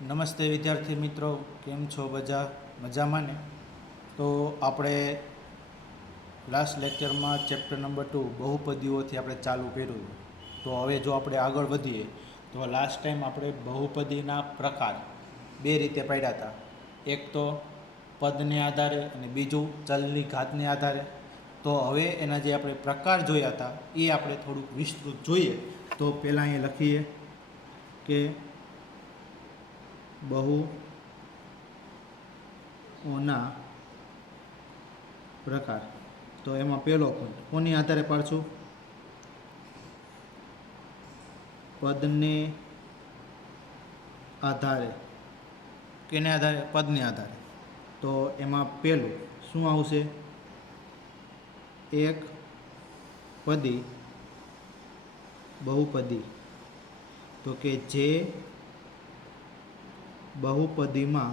નમસ્તે વિદ્યાર્થી મિત્રો, કેમ છો? બધા મજામાં ને? તો આપણે લાસ્ટ લેક્ચરમાં ચેપ્ટર નંબર 2 બહુપદીઓથી આપણે ચાલુ કર્યું. તો હવે જો આપણે આગળ વધીએ તો લાસ્ટ ટાઈમ આપણે બહુપદીના પ્રકાર બે રીતે પાડ્યા હતા. એક તો પદને આધારે અને બીજું ચલની ઘાતને આધારે. તો હવે એના જે આપણે પ્રકાર જોયા હતા એ આપણે થોડુંક વિસ્તૃત જોઈએ. તો પહેલાં અહીં લખીએ કે બહુઓના પ્રકાર. તો એમાં પહેલો પદ કોની આધારે પાડશું? પદને આધારે. કેને આધારે? પદને આધારે. તો એમાં પહેલું શું આવશે? એક પદી બહુપદી. તો કે જે બહુપદીમાં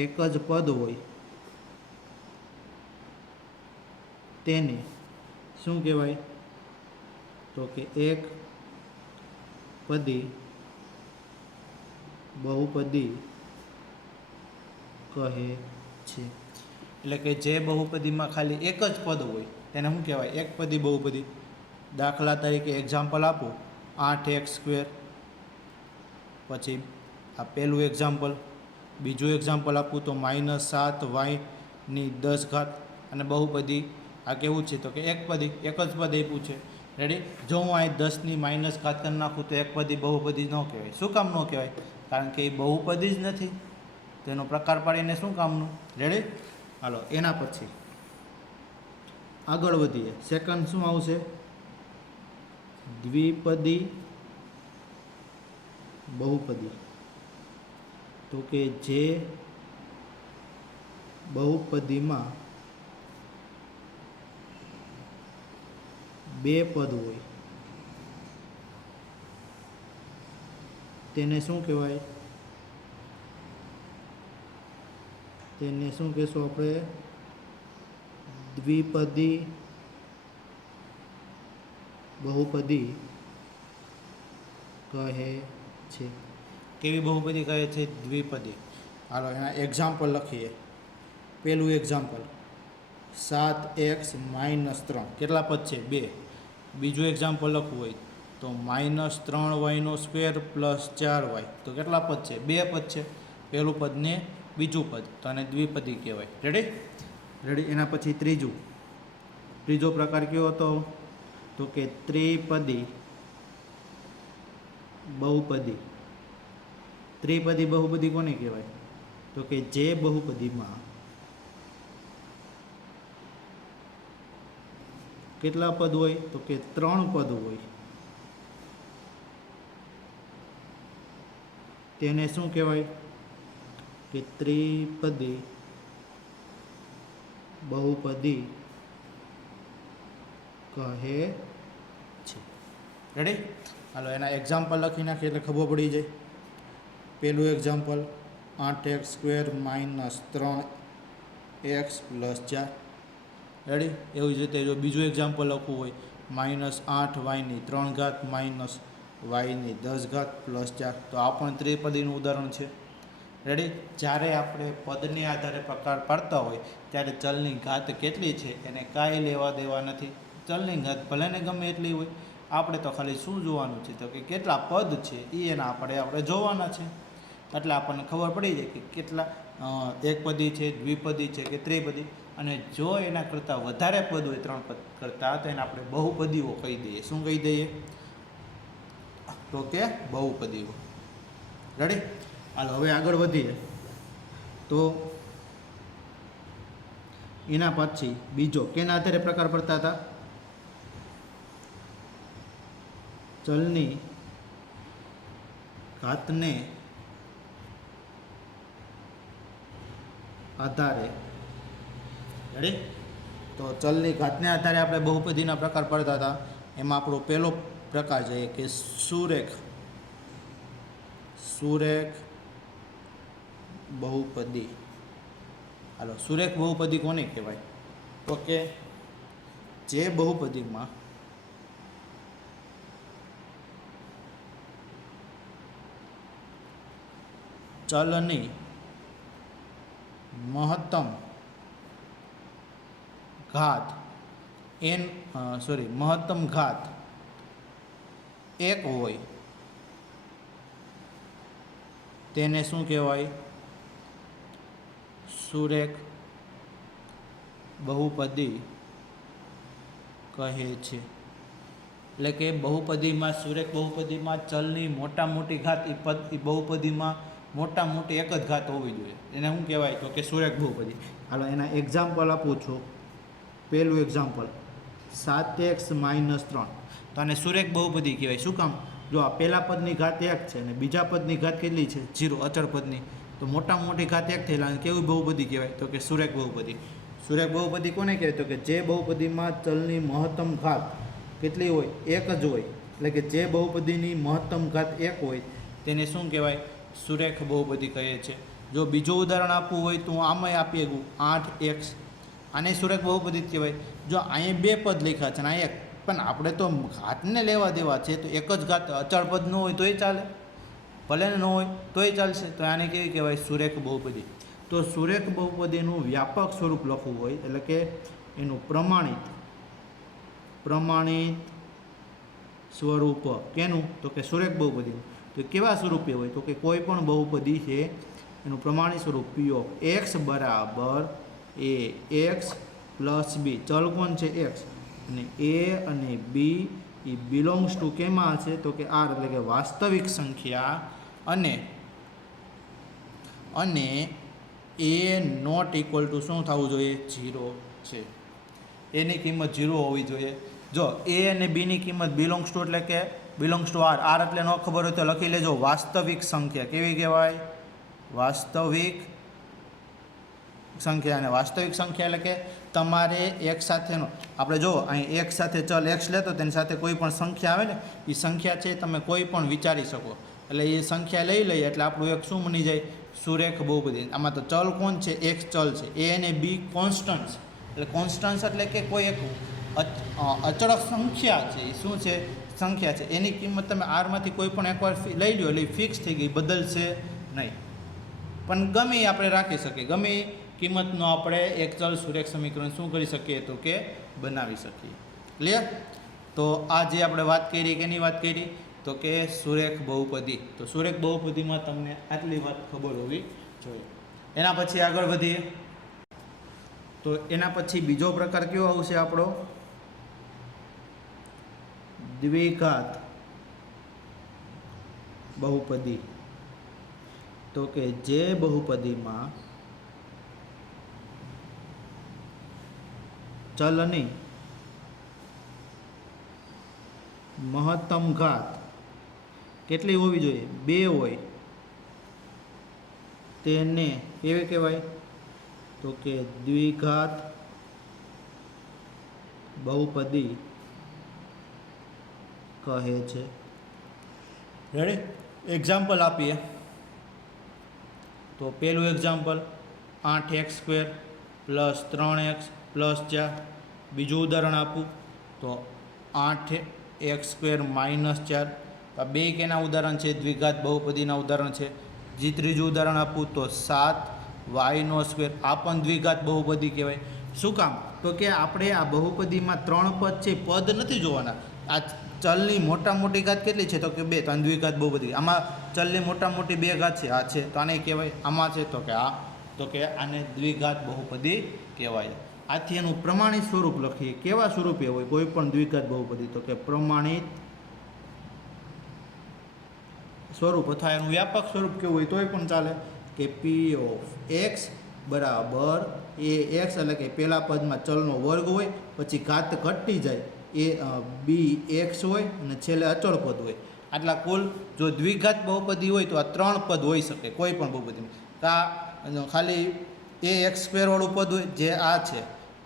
એક જ પદ હોય તેને શું કહેવાય? તો કે એક પદી બહુપદી કહે છે. એટલે કે જે બહુપદીમાં ખાલી એક જ પદ હોય તેને શું કહેવાય? એક પદી બહુપદી. દાખલા તરીકે એક્ઝામ્પલ આપો, 8x². પછી આ પહેલું એક્ઝામ્પલ. બીજું એક્ઝામ્પલ આપું તો -7y10 અને બહુપદી આ કેવું છે? તો કે એક પદી, એક જ પદ આપ્યું છે. રેડી? જો હું અહીં 10ની માઇનસ ઘાત કરી નાખું તો એક પદી બહુપદી ન કહેવાય. શું કામ ન કહેવાય? કારણ કે એ બહુપદી જ નથી. તેનો પ્રકાર પાડીને શું કામનું? રેડી? હાલો, એના પછી આગળ વધીએ. સેકન્ડ શું આવશે? દ્વિપદી બહુપદી. તો કે જે બહુપદીમાં બે પદ હોય તેને શું કહેવાય? તેને શું કહેશું આપણે? દ્વિપદી બહુપદી કહે છે. કેવી બહુપદી કહે છે? દ્વિપદી. હાલો, એના એક્ઝામ્પલ લખીએ. પહેલું એક્ઝામ્પલ 7x-3. કેટલા પદ છે? 2. બીજું એક્ઝામ્પલ લખવું હોય તો -3y² + 4y. તો કેટલા પદ છે? 2 પદ છે. પહેલું પદ ને બીજું પદ, તો આને દ્વિપદી કહેવાય. રેડી? એના પછી ત્રીજો પ્રકાર કયો હતો? તો કે ત્રિપદી બહુપદી. ત્રિપદી બહુપદી કોને કહેવાય? તો કે જે બહુપદીમાં કેટલા પદ હોય? તો કે 3 પદ હોય. તેને શું કહેવાય? કે ત્રિપદી બહુપદી કહે છે. રેડી? હાલો, એના એક્ઝામ્પલ લખી નાખીએ એટલે ખબર પડી જાય. પહેલું એક્ઝામ્પલ 8x² - 3x + 4. રેડી? એવી જ રીતે જો બીજું એક્ઝામ્પલ લખવું હોય -8y3 y10 + 4. તો આ પણ ત્રિપદીનું ઉદાહરણ છે. રેડી? જ્યારે આપણે પદને આધારે પ્રકાર પાડતા હોય ત્યારે ચલની ઘાત કેટલી છે એને કાંઈ લેવા દેવા નથી. ચલની ઘાત ભલે ને ગમે એટલી હોય, આપણે તો ખાલી શું જોવાનું છે? તો કે કેટલા પદ છે એ એના આપણે જોવાના છે. એટલે આપણને ખબર પડી જાય કે કેટલા એકપદી છે, દ્વિપદી છે કે ત્રિપદી. અને જો એના કરતાં વધારે પદ હોય 3 પદ કરતાં, તો એને આપણે બહુપદીઓ કહી દઈએ. શું કહી દઈએ? તો કે બહુપદીઓ. રેડી? હાલ, હવે આગળ વધીએ તો એના પછી બીજો કેના આધારે પ્રકાર પડતા હતા? ચલની ઘાતને આધારે. રેડી? તો ચલની ઘાતને આધારે આપણે બહુપદીના પ્રકાર પડતા હતા. એમાં આપણો પહેલો પ્રકાર છે કે સુરેખ બહુપદી. હાલો, સુરેખ બહુપદી કોને કહેવાય? તો કે જે બહુપદીમાં ચલની મહત્તમ ઘાત મહત્તમ ઘાત 1 હોય તેને શું કહેવાય? સુરેખ બહુપદી કહે છે. એટલે કે બહુપદીમાં સુરેખ બહુપદીમાં ચલની મોટા મોટી ઘાત એ બહુપદીમાં મોટા મોટી એક જ ઘાત હોવી જોઈએ. એને શું કહેવાય? તો કે સુરેખ બહુપદી. હાલો એના એક્ઝામ્પલ આપું છું. પહેલું એક્ઝામ્પલ 7x - 3. તો આને સુરેખ બહુપદી કહેવાય. શું કામ? જો આ પહેલા પદની ઘાત 1 છે અને બીજા પદની ઘાત કેટલી છે? 0, અચળ પદની. તો મોટા મોટી ઘાત 1 થયેલા કેવી બહુપદી કહેવાય? તો કે સુરેખ બહુપદી. સુરેખ બહુપદી કોને કહેવાય? તો કે જે બહુપદીમાં ચલની મહત્તમ ઘાત કેટલી હોય? 1 જ હોય. એટલે કે જે બહુપદીની મહત્તમ ઘાત 1 હોય તેને શું કહેવાય? સુરેખ બહુપદી કહે છે. જો બીજું ઉદાહરણ આપવું હોય તો હું આમાંય આપી શકું. 8x. આને સુરેખ બહુપદી કહેવાય. જો અહીંયા 2 પદ લખ્યા છે અને અહીંયા 1, પણ આપણે તો ઘાતને લેવા દેવા છે, તો એક જ ઘાત અચળ પદ ન હોય તોય ચાલે, ભલે ન હોય તોય ચાલશે. તો આને કેવી કહેવાય? સુરેખ બહુપદી. તો સુરેખ બહુપદીનું વ્યાપક સ્વરૂપ લખવું હોય એટલે કે એનું પ્રમાણિત સ્વરૂપ કેનું? તો કે સુરેખ બહુપદીનું. તો કેવા સ્વરૂપે હોય? તો કે કોઈ પણ બહુપદી છે એનું પ્રમાણિત સ્વરૂપ p of x બરાબર ax પ્લસ b. ચલ કોણ છે? x. અને a અને b એ બિલોંગ્સ ટુ કેમાં છે? તો કે r એટલે કે વાસ્તવિક સંખ્યા. અને a નોટ ઇક્વલ ટુ શું થવું જોઈએ? 0 છે. એની કિંમત 0 હોવી જોઈએ. જો a અને b ની કિંમત બિલોંગ્સ ટુ એટલે k belongs to r. r એટલે ન ખબર હોય તો લખી લેજો વાસ્તવિક સંખ્યા. કેવી કહેવાય? વાસ્તવિક સંખ્યા. અને વાસ્તવિક સંખ્યા એટલે કે તમારે એક સાથેનો, આપણે જો અહીં એક સાથે ચલ x લેતો તેની સાથે કોઈ પણ સંખ્યા આવે ને, એ સંખ્યા છે તમે કોઈ પણ વિચારી શકો. એટલે એ સંખ્યા લઈ લઈએ એટલે આપણું એક શું બની જાય? સુરેખ બહુપદી. આમાં તો ચલ કોણ છે? એક ચલ છે. a અને b કોન્સ્ટન્ટ્સ. એટલે કોન્સ્ટન્ટ્સ એટલે કે કોઈ એક અચળ સંખ્યા છે. એ શું છે? સંખ્યા છે. એની કિંમત તમે આરમાંથી કોઈ પણ એકવાર લઈ લો એટલે ફિક્સ થઈ ગઈ, બદલશે નહીં. પણ ગમે એ આપણે રાખી શકીએ. ગમે કિંમતનો આપણે એક ચલ સુરેખ સમીકરણ શું કરી શકીએ? તો કે બનાવી શકીએ. ક્લિયર? તો આ જે આપણે વાત કરી, કેની વાત કરી? તો કે સુરેખ બહુપદી. તો સુરેખ બહુપદીમાં તમને આટલી વાત ખબર હોવી જોઈએ. એના પછી આગળ વધીએ. તો એના પછી બીજો પ્રકાર કયો આવશે આપણો? દ્વિઘાત બહુપદી. તો કે જે બહુપદીમાં ચલની મહત્તમ ઘાત કેટલી હોવી જોઈએ? 2 હોય તેને કેવી કહેવાય? તો કે દ્વિઘાત બહુપદી કહે છે. રેડી? એક્ઝામ્પલ આપીએ. તો પહેલું example 8x² plus 3x plus 4. બીજું ઉદાહરણ આપું તો 8x² માઇનસ 4. આ બે કેના ઉદાહરણ છે? દ્વિઘાત બહુપદીના ઉદાહરણ છે. જે ત્રીજું ઉદાહરણ આપું તો 7y². આ પણ દ્વિઘાત બહુપદી કહેવાય. શું કામ? તો કે આપણે આ બહુપદીમાં 3 પદ છે, પદ નથી જોવાના. આ ચલની મોટા મોટી ઘાત કેટલી છે? તો કે 2. તો આ દ્વિઘાત બહુપદી. આમાં ચલની મોટા મોટી 2 ઘાત છે. આ છે તો આને કહેવાય. આમાં છે તો કે આ, તો કે આને દ્વિઘાત બહુપદી કહેવાય. આથી એનું પ્રમાણિત સ્વરૂપ લખીએ. કેવા સ્વરૂપે હોય કોઈ પણ દ્વિઘાત બહુપદી? તો કે પ્રમાણિત સ્વરૂપ અથવા એનું વ્યાપક સ્વરૂપ કેવું હોય તોય પણ ચાલે. કે p of x બરાબર ax, એટલે કે પહેલા પદમાં ચલનો વર્ગ હોય, પછી ઘાત ઘટતી જાય bx હોય અને છેલ્લે અચળ પદ હોય. આટલા કુલ જો દ્વિઘાત બહુપદી હોય તો આ 3 પદ હોઈ શકે કોઈ પણ બહુપદીમાં. કા ખાલી ax² વાળું પદ હોય જે આ છે,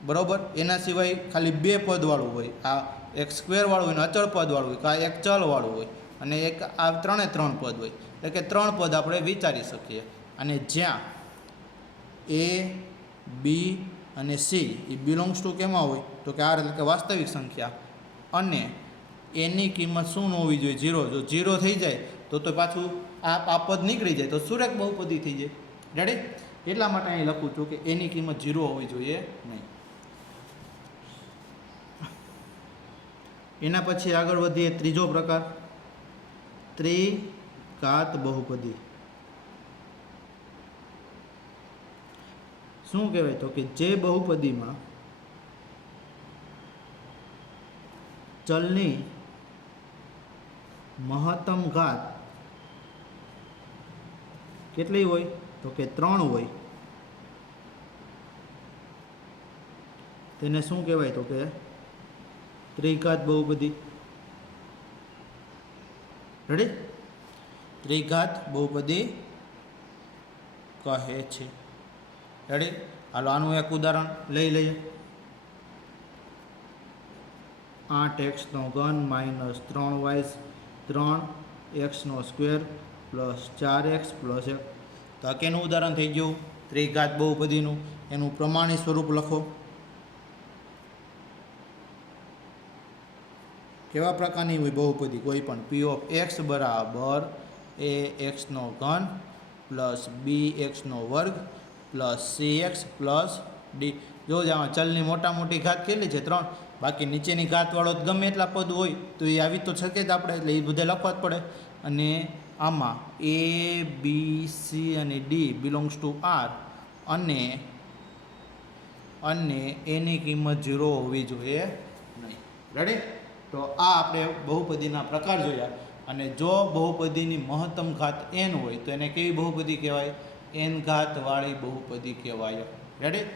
બરાબર? એના સિવાય ખાલી 2 પદવાળું હોય. આ x² વાળું હોય ને અચળ પદવાળું હોય, કા એક ચલવાળું હોય અને એક આ 3 પદ હોય. એટલે કે 3 પદ આપણે વિચારી શકીએ. અને જ્યાં a, b અને c એ બિલોંગ્સ ટુ કેમાં હોય? તો કે r એટલે કે વાસ્તવિક સંખ્યા. અને એની કિંમત શું ન હોવી જોઈએ? 0. જો 0 થઈ જાય તો પાછું આ પદ નીકળી જાય તો સુરેખ બહુપદી થઈ જાય. રેડી? એટલા માટે અહીં લખું છું કે એની કિંમત 0 હોવી જોઈએ નહીં. એના પછી આગળ વધીએ. ત્રીજો પ્રકાર ત્રિઘાત બહુપદી. શું કહેવાય? તો કે જે બહુપદીમાં ચલની મહત્તમ ઘાત કેટલી હોય? તો કે 3 હોય. તેને શું કહેવાય? તો કે ત્રિઘાત બહુપદી. રેડી? ત્રિઘાત બહુપદી કહે છે. રેડી? હાલો આનું એક ઉદાહરણ લઈ લઈએ. 8x³ - 3y 3x² + 4x + 1. તો આ કેનું ઉદાહરણ થઈ ગયું? ત્રિઘાત બહુપદીનું. એનું પ્રમાણિત સ્વરૂપ લખો. કેવા પ્રકારની હોય બહુપદી? કોઈ પણ p of x બરાબર ax³ + bx² + cx + d. જો આમાં ચલની મોટી ઘાત કેટલી છે? 3. બાકી નીચેની ઘાતવાળો ગમે એટલા પદ હોય તો એ આવી તો શકે જ આપણે, એટલે એ બધે લખવા જ પડે. અને આમાં a b c અને d બિલોંગ્સ ટુ r અને એની કિંમત 0 હોવી જોઈએ નહીં. રેડી? તો આ આપણે બહુપદીના પ્રકાર જોયા. અને જો બહુપદીની મહત્તમ ઘાત n હોય તો એને કેવી બહુપદી કહેવાય? n ઘાતવાળી બહુપદી કહેવાય. રેડી?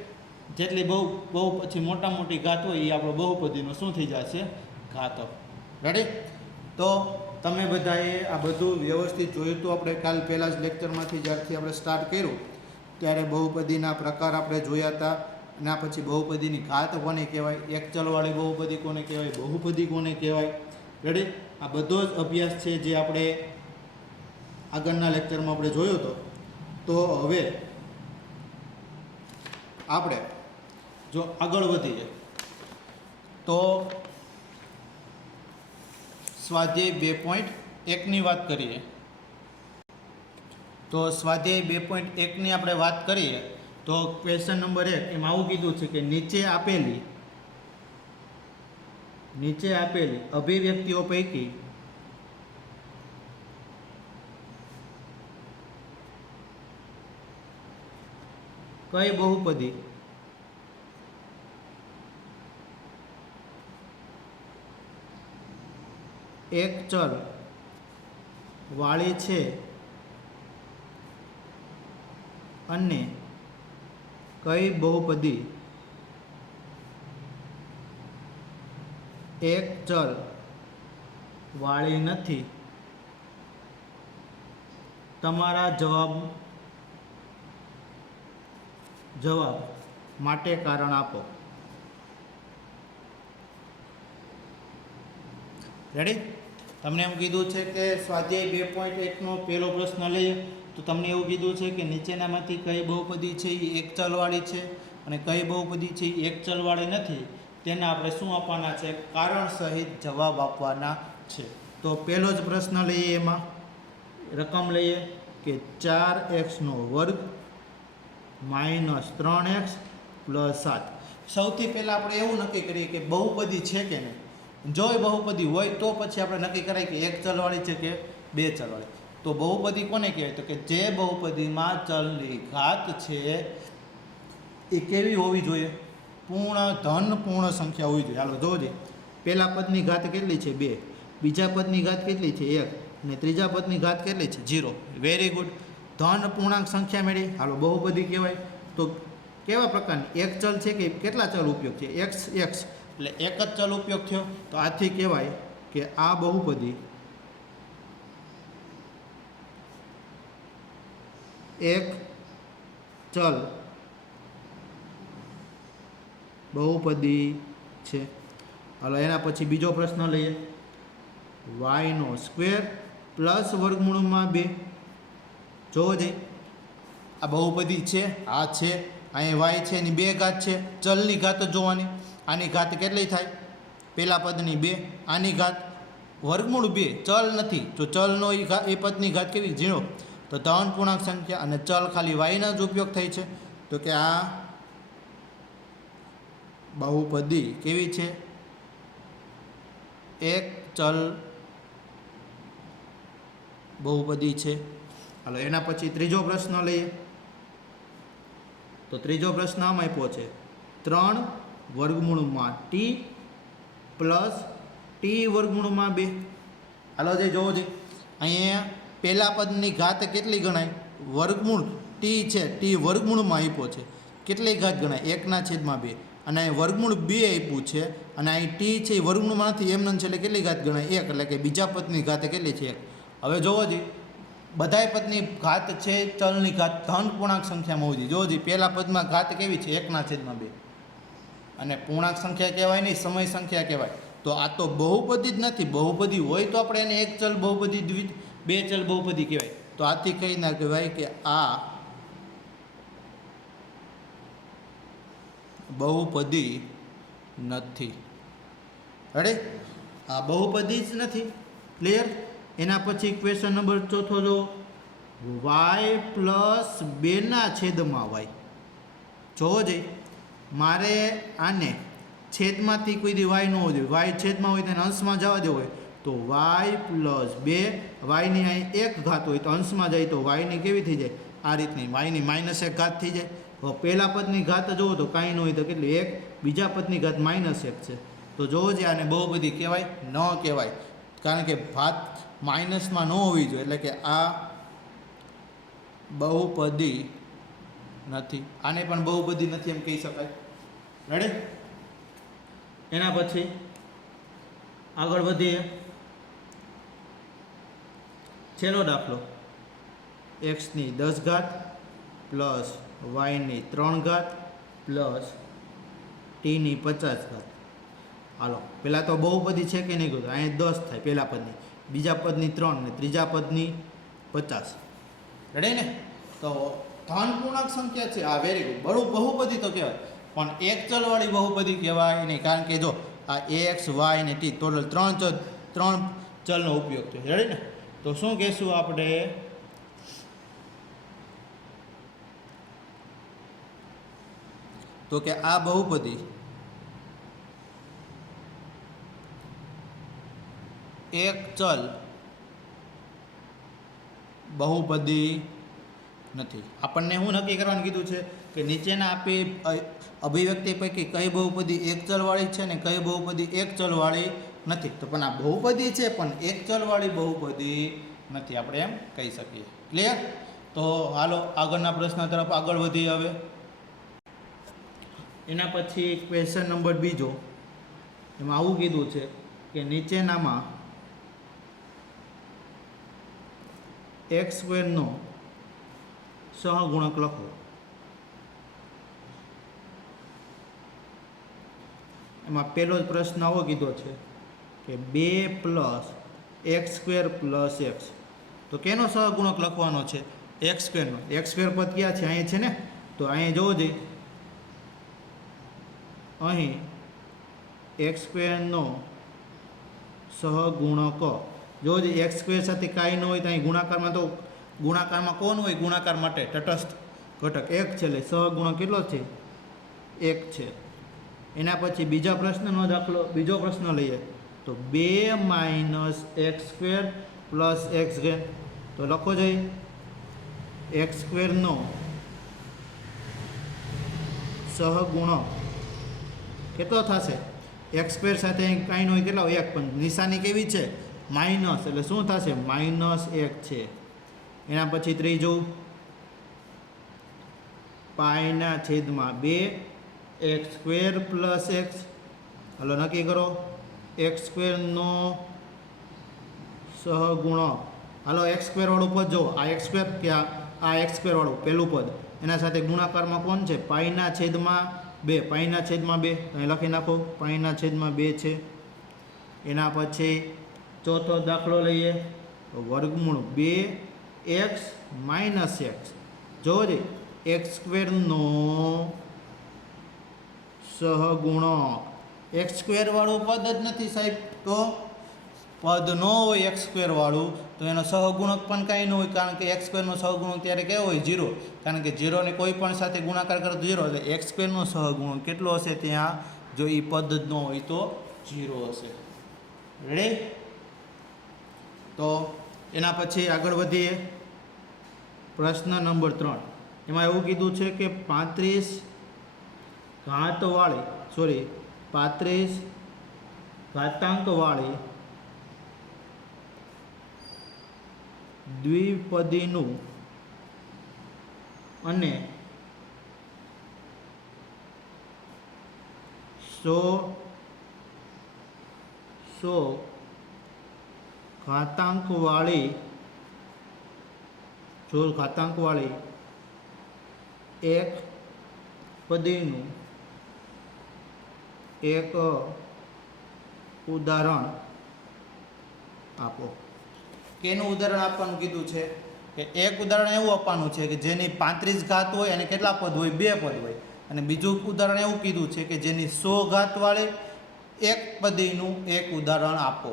જેટલી બહુ પછી મોટી ઘાત હોય એ આપણો બહુપદીનો શું થઈ જશે? ઘાતક. રેડી? તો તમે બધાએ આ બધું વ્યવસ્થિત જોયું હતું. આપણે કાલ પહેલાં જ લેક્ચરમાંથી જ્યારથી આપણે સ્ટાર્ટ કર્યું ત્યારે બહુપદીના પ્રકાર આપણે જોયા હતા. એના પછી બહુપદીની ઘાત કોને કહેવાય? એક ચલવાળી બહુપદી કોને કહેવાય? બહુપદી કોને કહેવાય? રેડી? આ બધો જ અભ્યાસ છે જે આપણે આગળના લેક્ચરમાં આપણે જોયો હતો. તો હવે આપણે જો આગળ વધીએ તો સ્વાધ્યાય 2.1ની વાત કરીએ. તો સ્વાધ્યાય 2.1ની આપણે વાત કરીએ તો ક્વેશ્ચન નંબર 1 એમાં આવું કીધું છે કે નીચે આપેલી અભિવ્યક્તિઓ પૈકી કઈ બહુપદી એક ચલ વાળી છે અને કઈ બહુપદી એક ચલ વાળી નથી? તમારા જવાબ માટે કારણ આપો. રેડી? તમને એમ કીધું છે કે સ્વાધ્યાય 2.1નો પહેલો પ્રશ્ન લઈએ તો તમને એવું કીધું છે કે નીચેનામાંથી કઈ બહુપદી છે એ એક ચલવાળી છે અને કઈ બહુપદી છે એ એક ચલવાળી નથી. તેને આપણે શું આપવાના છે? કારણ સહિત જવાબ આપવાના છે. તો પહેલો જ પ્રશ્ન લઈએ. એમાં રકમ લઈએ કે 4x² - 3x + 7. સૌથી પહેલાં આપણે એવું નક્કી કરીએ કે બહુપદી છે કે નહીં. જો એ બહુપદી હોય તો પછી આપણે નક્કી કરાય કે એક ચલવાળી છે કે બે ચલવાળી. તો બહુપદી કોને કહેવાય? તો કે જે બહુપદીમાં ચલની ઘાત છે એ કેવી હોવી જોઈએ? પૂર્ણ સંખ્યા હોવી જોઈએ. હાલો જોજે. પહેલા પદની ઘાત કેટલી છે? 2. બીજા પદની ઘાત કેટલી છે? 1. અને ત્રીજા પદની ઘાત કેટલી છે? 0. Very good. ધન પૂર્ણાંક સંખ્યા મેળવી. હાલો બહુપદી કહેવાય. તો કેવા પ્રકારની? એક ચલ છે કે કેટલા ચલ ઉપયોગ છે? x એટલે એક જ ચલ ઉપયોગ થયો. તો આથી કહેવાય કે આ બહુપદી એક ચલ બહુપદી છે. હાલો એના પછી બીજો પ્રશ્ન લઈએ. y² + √2. જોવો જઈ આ બહુપદી છે. આ છે અહીંયા y છે એની 2 ઘાત છે. ચલની ઘાત જ જોવાની. આની ઘાત કેટલી થાય? પહેલા પદની 2. આની ઘાત વર્ગમૂળ 2 ચલ નથી, તો ચલનો એ પદની ઘાત કેવી 0, તો 3 પૂર્ણાંક સંખ્યા અને ચલ ખાલી વાયનો જ ઉપયોગ થાય છે. તો કે આ બહુપદી કેવી છે, એક ચલ બહુપદી છે. હાલો એના પછી ત્રીજો પ્રશ્ન લઈએ. તો ત્રીજો પ્રશ્ન આમ આપ્યો છે 3 વર્ગમૂળમાં ટી પ્લસ ટી વર્ગમૂળમાં 2. હાલો જે જોવો છે અહીંયા પહેલા પદની ઘાત કેટલી ગણાય, વર્ગમૂળ ટી છે, ટી વર્ગમૂળમાં આપ્યો છે, કેટલી ઘાત ગણાય 1/2, અને અહીં વર્ગમૂળ 2 આપ્યું છે અને અહીં ટી છે એ વર્ગમૂળમાં નથી એમ છે એટલે કેટલી ઘાત ગણાય 1, એટલે કે બીજા પદની ઘાત કેટલી છે 1. હવે જોવો જી બધાય પદની ઘાત છે ચલની ઘાત ધન પૂર્ણાંક સંખ્યામાં હોવી જોઈએ. જોવો જી પહેલા પદમાં ઘાત કેવી છે 1/2 અને પૂર્ણાંક સંખ્યા કહેવાય નહીં, સમય સંખ્યા કહેવાય. તો આ તો બહુપદી જ નથી, બહુપદી હોય તો આપણે એને એક ચલ બહુપદી, બે ચલ બહુપદી કહેવાય. તો આથી કહી ના કહેવાય કે આ બહુપદી નથી. રેડી, આ બહુપદી જ નથી. ક્લિયર. એના પછી ક્વેશ્ચન નંબર 4 જો y પ્લસ 2/y. જોવો જઈ મારે આને છેદમાંથી કોઈ દી y ન હોવો જોઈએ, y છેદમાં હોય તેને અંશમાં જવા દેવો હોય તો y પ્લસ 2, yની અહીં 1 ઘાત હોય તો અંશમાં જાય તો yની કેવી થઈ જાય આ રીતની, yની -1 ઘાત થઈ જાય. હવે પહેલા પદની ઘાત જોવો તો કાંઈ ન હોય તો કેટલી 1, બીજા પદની ઘાત -1 છે. તો જોવો જે આને બહુપદી કહેવાય ન કહેવાય, કારણ કે ભાત માઇનસમાં ન હોવી જોઈએ, એટલે કે આ બહુપદી નથી. આને પણ બહુપદી નથી એમ કહી શકાય. રેડી. એના પછી આગળ વધીએ. છેલ્લો દાખલો x ની 10 ઘાત પ્લસ y ની 3 ઘાત પ્લસ t ની 50 ઘાત. હાલો પહેલાં તો બહુપદી છે કે નહીં કીધું, અહીંયા 10 થાય પહેલા પદની, બીજા પદની 3 ને ત્રીજા પદની 50. રેડી ને. તો ધન પૂર્ણાંક સંખ્યા છે આ, વેરી ગુડ. બહુપદી તો કહેવાય પણ એક ચલવાળી બહુપદી કહેવાય નહીં, કારણ કે જો આ x y ને t ટોટલ 3 ચલનો ઉપયોગ છે. રેડી ને. તો શું કહેશું આપણે, તો કે આ બહુપદી એક ચલ બહુપદી નથી. આપણને શું નક્કી કરવાનું કીધું છે કે નીચેના આપી અભિવ્યક્તિ પૈકી કઈ બહુપદી એક ચલવાળી છે ને કઈ બહુપદી એક ચલવાળી નથી. તો પણ આ બહુપદી છે પણ એક ચલવાળી બહુપદી નથી, આપણે એમ કહી શકીએ. ક્લિયર. તો હાલો આગળના પ્રશ્ન તરફ આગળ વધીએ. હવે એના પછી ક્વેશ્ચન નંબર 2 એમાં આવું કીધું છે કે નીચેનામાં x² નો સહગુણક લખો. એમાં પહેલો જ પ્રશ્ન આવો કીધો છે કે 2 પ્લસ x² પ્લસ x. તો કેનો સહગુણક લખવાનો છે, x² નો. x² પદ ક્યાં છે, અહીં છે ને. તો અહીં જોવો જોઈએ, અહીં x² નો સહગુણક. જો x² સાથે કાંઈ ન હોય તો અહીં ગુણાકારમાં, તો ગુણાકારમાં કોણ હોય, ગુણાકાર માટે તટસ્થ ઘટક 1 છે, એટલે સહગુણક કેટલો છે 1 છે. એના પછી બીજો પ્રશ્ન લઈએ તો 2 - x² પ્લસ x². તો લખો જોઈએ x² નો સહગુણક કેટલો થશે, x² સાથે કાંઈ ન હોય કેટલો 1, પણ નિશાની કેવી છે માઇનસ, એટલે શું થશે -1 છે. એના પછી ત્રીજું π/2 x² પ્લસ x. હાલો નક્કી કરો x² નો સહગુણક. હાલો x² વાળું પદ જો આ x² કે આ x² વાળું પહેલું પદ, એના સાથે ગુણાકારમાં કોણ છે π/2. π/2 અહીં લખી નાખો, π/2 છે. એના પછી ચોથો દાખલો લઈએ, વર્ગમૂળ 2x - x. જોજે x² નો સહગુણક. x² વાળું પદ જ નથી સાહેબ, તો પદ ન હોય એક્સ સ્ક્વેરવાળું તો એનો સહગુણક પણ કાંઈ ન હોય, કારણ કે એક્સ સ્ક્વેરનો સહગુણક ત્યારે કેવો હોય? 0, કારણ કે 0ને કોઈ પણ સાથે ગુણાકાર કરો તો 0, એટલે એક્સ સ્ક્વેરનો સહગુણક કેટલો હશે ત્યાં? જો એ પદ જ ન હોય તો 0 હશે. રેડી? તો એના પછી આગળ વધીએ. પ્રશ્ન નંબર 3, એમાં એવું કીધું છે કે 35 ઘાતાંકવાળી દ્વિપદીનું અને 100 ઘાતાંકવાળી એક પદીનું એક ઉદાહરણ આપો. કેનું ઉદાહરણ આપવાનું કીધું છે? કે એક ઉદાહરણ એવું આપવાનું છે કે જેની 35 ઘાત હોય અને કેટલા પદ હોય? 2 પદ હોય. અને બીજું ઉદાહરણ એવું કીધું છે કે જેની 100 ઘાતવાળી એક પદીનું એક ઉદાહરણ આપો.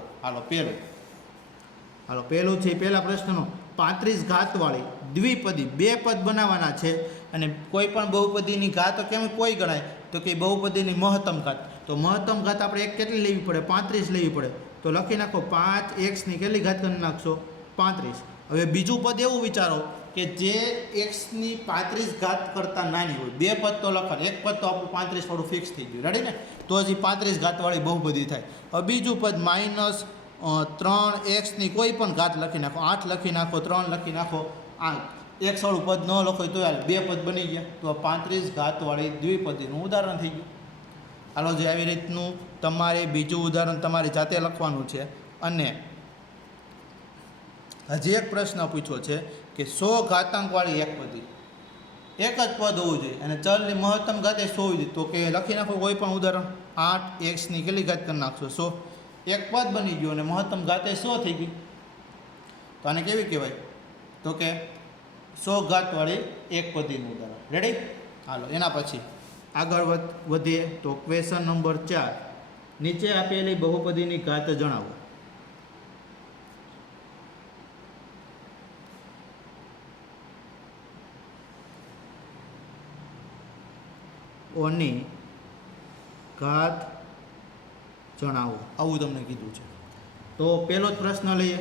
પહેલું છે પહેલા પ્રશ્નનો 35 ઘાતવાળી દ્વિપદી 2 પદ બનાવવાના છે અને કોઈ પણ બહુપદીની ઘાત કેમ કોઈ ગણાય? તો કે બહુપદીની મહત્તમ ઘાત. તો મહત્તમ ઘાત આપણે એક કેટલી લેવી પડે? 35 લેવી પડે. તો લખી નાખો 5xની કેટલી ઘાત કરી નાખશો? 35. હવે બીજું પદ એવું વિચારો કે જે xની 35 ઘાત કરતાં નાની હોય. 2 પદ તો લખાય, એક પદ તો આપણું 35 વાળું ફિક્સ થઈ ગયું. રેડી ને? તો હજી 35 ઘાતવાળી બહુપદી થાય. હવે બીજું પદ -3xની કોઈ પણ ઘાત લખી નાખો, 8 લખી નાખો, 3 લખી નાખો, 8. x વાળું પદ ન લખો તો હાલ, 2 પદ બની ગયા. તો 35 ઘાતવાળી દ્વિપદીનું ઉદાહરણ થઈ ગયું. હાલો, જે આવી રીતનું તમારે બીજું ઉદાહરણ તમારી જાતે લખવાનું છે. અને હજી એક પ્રશ્ન પૂછ્યો છે કે 100 ઘાતાંકવાળી એક પદી, એક જ પદ હોવું જોઈએ અને ચલની મહત્તમ ઘાત 100 હોવી જોઈએ. તો કે લખી નાખો કોઈ પણ ઉદાહરણ. 8xની કેટલી ઘાત કરી નાખશો? 100. એક પદ બની ગયું અને મહત્તમ ઘાત 100 થઈ ગઈ. તો આને કેવી કહેવાય? તો કે 100 ઘાતવાળી એક પદીનું ઉદાહરણ. રેડી? હાલો, એના પછી આગળ વધીએ તો ક્વેશ્ચન નંબર 4, નીચે આપેલી બહુપદીની ઘાત જણાવો. ઓની ઘાત જણાવો, આવું તમને કીધું છે. તો પહેલો જ પ્રશ્ન લઈએ.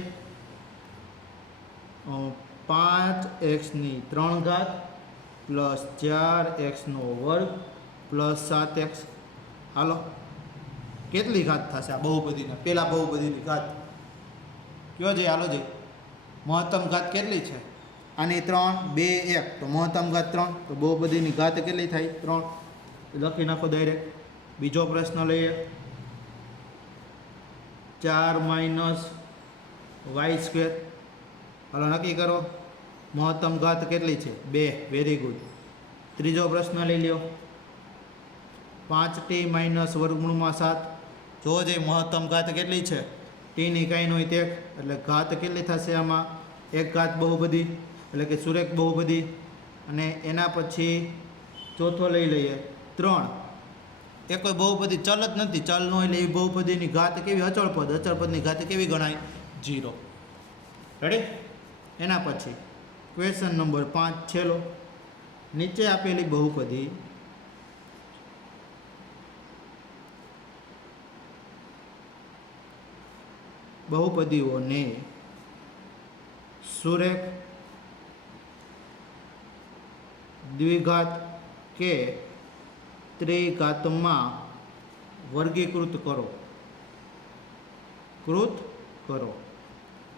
5xની 3 ઘાત પ્લસ 4xનો વર્ગ પ્લસ 7x. હાલો, કેટલી ઘાત થશે આ બહુપદીને? પહેલા બહુપદીની ઘાત કયો છે? હાલો જી, મહત્તમ ઘાત કેટલી છે? આની 3, 2, 1. તો મહત્તમ ઘાત 3. તો બહુપદીની ઘાત કેટલી થાય? 3. લખી નાખો ડાયરેક્ટ. બીજો પ્રશ્ન લઈએ. 4 - y². હાલો, નક્કી કરો મહત્તમ ઘાત કેટલી છે? 2. Very good. ત્રીજો પ્રશ્ન લઈ લ્યો. 5t - √7. જો જે મહત્તમ ઘાત કેટલી છે? tની કાંઈ ન હોય તે, એટલે ઘાત કેટલી થશે આમાં? એક ઘાત બહુપદી, એટલે કે સુરેખ બહુપદી. અને એના પછી ચોથો લઈ લઈએ 3. એ કોઈ બહુપદી ચલ જ નથી, ચલ ન એટલે એવી બહુપદીની ઘાત કેવી? અચળ પદ. અચળ પદની ઘાત કેવી ગણાય? 0. રેડી? એના પછી ક્વેશ્ચન નંબર 5 છેલ્લો. નીચે આપેલી બહુપદીઓને સુરેખ, દ્વિઘાત કે ત્રિઘાતમાં વર્ગીકૃત કરો.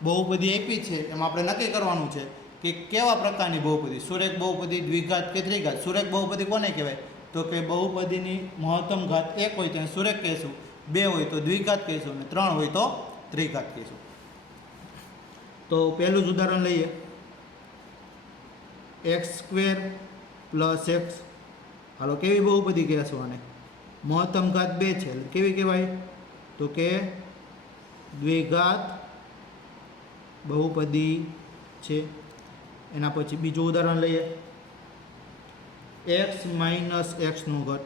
બહુપદી આપી છે એમાં આપણે નક્કી કરવાનું છે કે કેવા પ્રકારની બહુપદી, સુરેખ બહુપદી, દ્વિઘાત કે ત્રિઘાત. સુરેખ બહુપદી કોને કહેવાય? તો કે બહુપદીની મહત્તમ ઘાત 1 હોય ત્યાં સુરેખ કહેશું, 2 હોય તો દ્વિઘાત કહેશું અને 3 હોય તો ત્રિઘાત કહેશું. તો પહેલું જ ઉદાહરણ લઈએ. x² + x. હાલો, કેવી બહુપદી કહેશું આને? મહત્તમ ઘાત 2 છે, કેવી કહેવાય? તો કે દ્વિઘાત બહુપદી છે. એના પછી બીજું ઉદાહરણ લઈએ. x - x².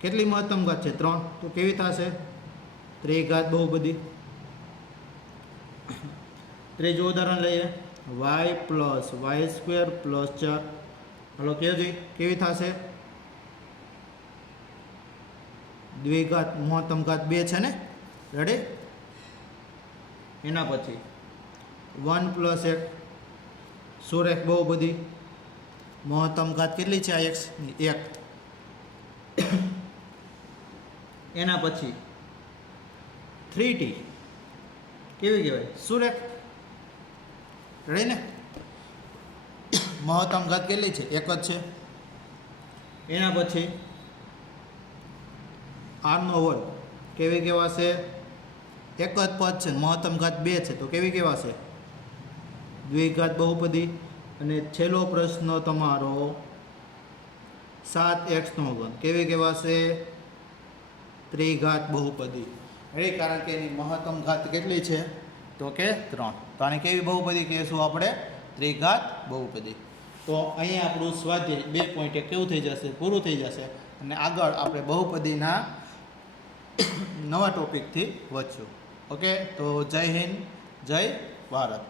કેટલી મહત્તમ ઘાત છે? 3. તો કેવી થશે? ત્રિઘાત બહુપદી. ત્રીજું ઉદાહરણ લઈએ, y plus y square plus 4. હલો કેવું કેવી થશે? દ્વિઘાત મહત્તમ ઘાત 2 છે ને, રેડી? એના પછી 1 પ્લસ 1 સુરેખ બહુપદી, મહત્તમ ઘાત કેટલી છે? આ x ની 1. એના પછી 3t કેવી કહેવાય? સુરેખ, રેડી ને? મહત્તમ ઘાત કેટલી છે? 1 જ છે. એના પછી r² કેવી કહેવાશે? એક જ પદ છે, મહત્તમ ઘાત 2 છે, તો કેવી કહેવાશે? દ્વિઘાત બહુપદી. અને છેલ્લો પ્રશ્ન તમારો 7x3 કેવી કહેવાશે? ત્રિઘાત બહુપદી. રેડી? કારણ કે એની મહત્તમ ઘાત કેટલી છે? તો કે 3. તો આને કેવી બહુપદી કહીશું આપણે? ત્રિઘાત બહુપદી. તો અહીંયા આપણું સ્વાધ્યાય 2.1 કેવું થઈ જશે? પૂરું થઈ જશે. અને આગળ આપણે બહુપદીના નવા ટોપિકથી વધશું. ઓકે, તો જય હિન્દ, જય ભારત.